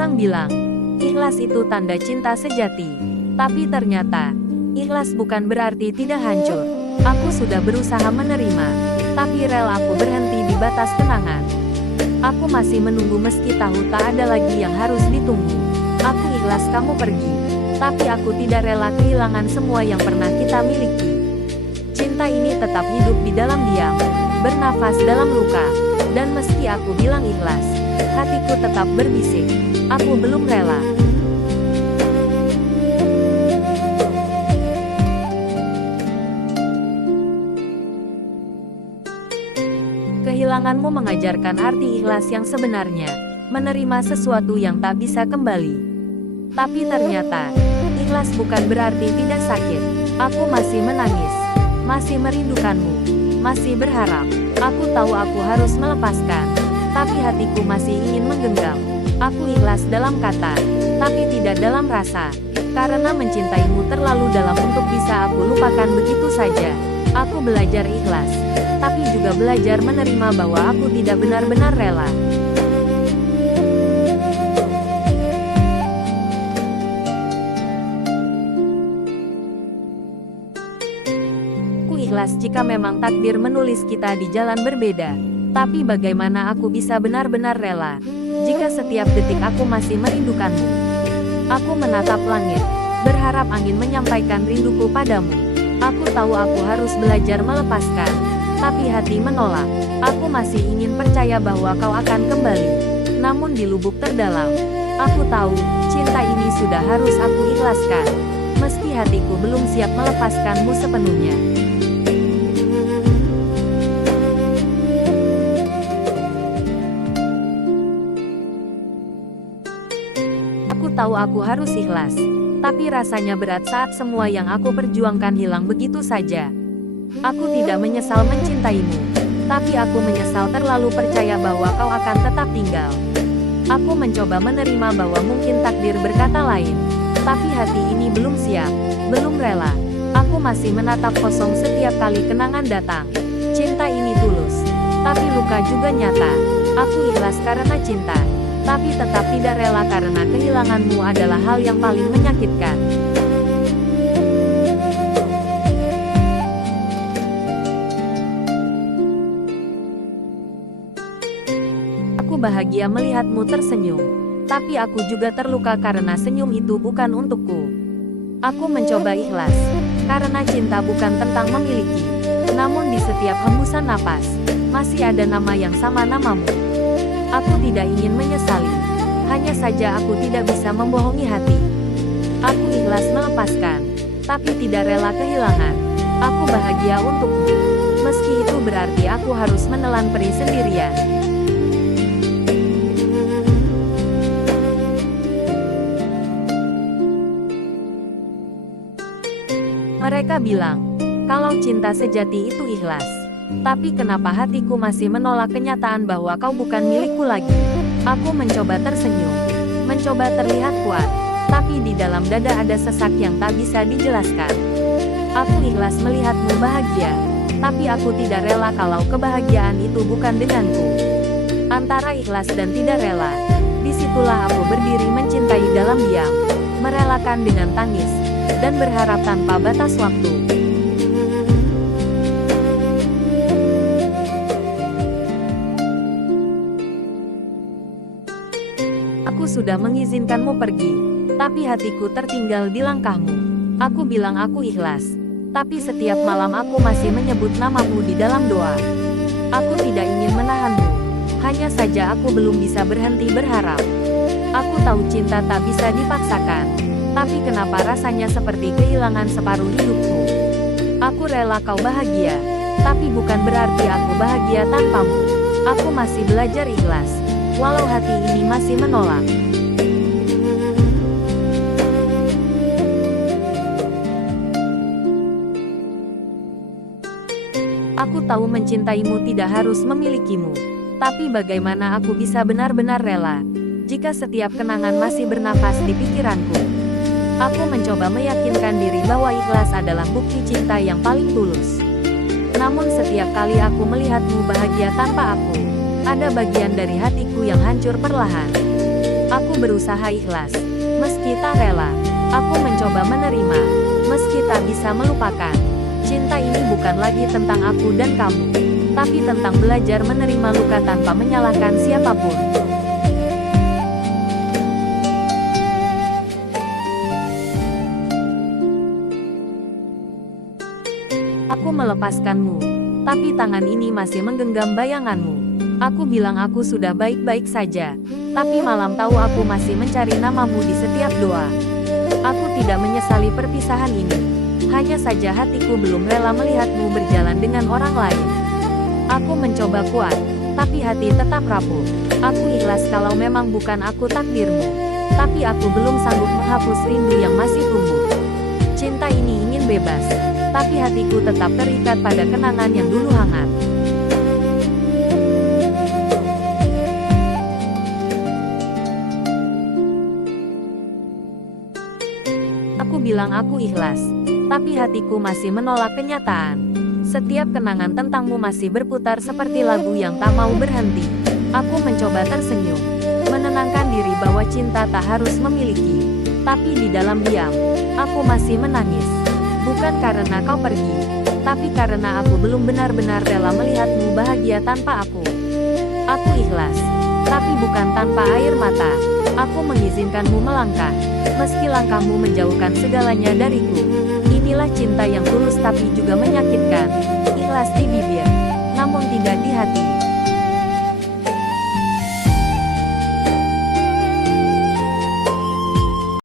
Orang bilang, ikhlas itu tanda cinta sejati. Tapi ternyata, ikhlas bukan berarti tidak hancur. Aku sudah berusaha menerima, tapi rel aku berhenti di batas kenangan. Aku masih menunggu meski tahu tak ada lagi yang harus ditunggu. Aku ikhlas kamu pergi, tapi aku tidak rela kehilangan semua yang pernah kita miliki. Cinta ini tetap hidup di dalam diam, bernafas dalam luka. Dan meski aku bilang ikhlas, hatiku tetap berbisik, aku belum rela. Kehilanganmu mengajarkan arti ikhlas yang sebenarnya, menerima sesuatu yang tak bisa kembali. Tapi ternyata, ikhlas bukan berarti tidak sakit. Aku masih menangis, masih merindukanmu, masih berharap. Aku tahu aku harus melepaskan, tapi hatiku masih ingin menggenggam. Aku ikhlas dalam kata, tapi tidak dalam rasa. Karena mencintaimu terlalu dalam untuk bisa aku lupakan begitu saja. Aku belajar ikhlas, tapi juga belajar menerima bahwa aku tidak benar-benar rela. Ikhlas jika memang takdir menulis kita di jalan berbeda. Tapi bagaimana aku bisa benar-benar rela, jika setiap detik aku masih merindukanmu? Aku menatap langit, berharap angin menyampaikan rinduku padamu. Aku tahu aku harus belajar melepaskan, tapi hati menolak. Aku masih ingin percaya bahwa kau akan kembali. Namun di lubuk terdalam, aku tahu, cinta ini sudah harus aku ikhlaskan. Meski hatiku belum siap melepaskanmu sepenuhnya. Tahu aku harus ikhlas, tapi rasanya berat saat semua yang aku perjuangkan hilang begitu saja. Aku tidak menyesal mencintaimu, tapi aku menyesal terlalu percaya bahwa kau akan tetap tinggal. Aku mencoba menerima bahwa mungkin takdir berkata lain, tapi hati ini belum siap, belum rela. Aku masih menatap kosong setiap kali kenangan datang. Cinta ini tulus, tapi luka juga nyata. Aku ikhlas karena cinta, tapi tetap tidak rela karena kehilanganmu adalah hal yang paling menyakitkan. Aku bahagia melihatmu tersenyum, tapi aku juga terluka karena senyum itu bukan untukku. Aku mencoba ikhlas, karena cinta bukan tentang memiliki. Namun di setiap hembusan napas, masih ada nama yang sama namamu. Aku tidak ingin menyesali, hanya saja aku tidak bisa membohongi hati. Aku ikhlas melepaskan, tapi tidak rela kehilangan. Aku bahagia untukmu, meski itu berarti aku harus menelan perih sendirian. Mereka bilang, kalau cinta sejati itu ikhlas. Tapi kenapa hatiku masih menolak kenyataan bahwa kau bukan milikku lagi? Aku mencoba tersenyum, mencoba terlihat kuat, tapi di dalam dada ada sesak yang tak bisa dijelaskan. Aku ikhlas melihatmu bahagia, tapi aku tidak rela kalau kebahagiaan itu bukan denganku. Antara ikhlas dan tidak rela, disitulah aku berdiri mencintai dalam diam, merelakan dengan tangis, dan berharap tanpa batas waktu. Aku sudah mengizinkanmu pergi, tapi hatiku tertinggal di langkahmu. Aku bilang aku ikhlas, tapi setiap malam aku masih menyebut namamu di dalam doa. Aku tidak ingin menahanmu, hanya saja aku belum bisa berhenti berharap. Aku tahu cinta tak bisa dipaksakan, tapi kenapa rasanya seperti kehilangan separuh hidupku. Aku rela kau bahagia, tapi bukan berarti aku bahagia tanpamu. Aku masih belajar ikhlas, walau hati ini masih menolak. Aku tahu mencintaimu tidak harus memilikimu, tapi bagaimana aku bisa benar-benar rela, jika setiap kenangan masih bernafas di pikiranku. Aku mencoba meyakinkan diri bahwa ikhlas adalah bukti cinta yang paling tulus. Namun setiap kali aku melihatmu bahagia tanpa aku, ada bagian dari hatiku yang hancur perlahan. Aku berusaha ikhlas. Meski tak rela, aku mencoba menerima. Meski tak bisa melupakan. Cinta ini bukan lagi tentang aku dan kamu, tapi tentang belajar menerima luka tanpa menyalahkan siapapun. Aku melepaskanmu, tapi tangan ini masih menggenggam bayanganmu. Aku bilang aku sudah baik-baik saja, tapi malam tahu aku masih mencari namamu di setiap doa. Aku tidak menyesali perpisahan ini, hanya saja hatiku belum rela melihatmu berjalan dengan orang lain. Aku mencoba kuat, tapi hati tetap rapuh. Aku ikhlas kalau memang bukan aku takdirmu, tapi aku belum sanggup menghapus rindu yang masih tumbuh. Cinta ini ingin bebas, tapi hatiku tetap terikat pada kenangan yang dulu hangat. Aku bilang aku ikhlas, tapi hatiku masih menolak kenyataan. Setiap kenangan tentangmu masih berputar seperti lagu yang tak mau berhenti. Aku mencoba tersenyum, menenangkan diri bahwa cinta tak harus memiliki. Tapi di dalam diam, aku masih menangis. Bukan karena kau pergi, tapi karena aku belum benar-benar rela melihatmu bahagia tanpa aku. Aku ikhlas, tapi bukan tanpa air mata. Aku mengizinkanmu melangkah, meski langkahmu menjauhkan segalanya dariku. Inilah cinta yang tulus tapi juga menyakitkan. Ikhlas di bibir, namun tidak di hati.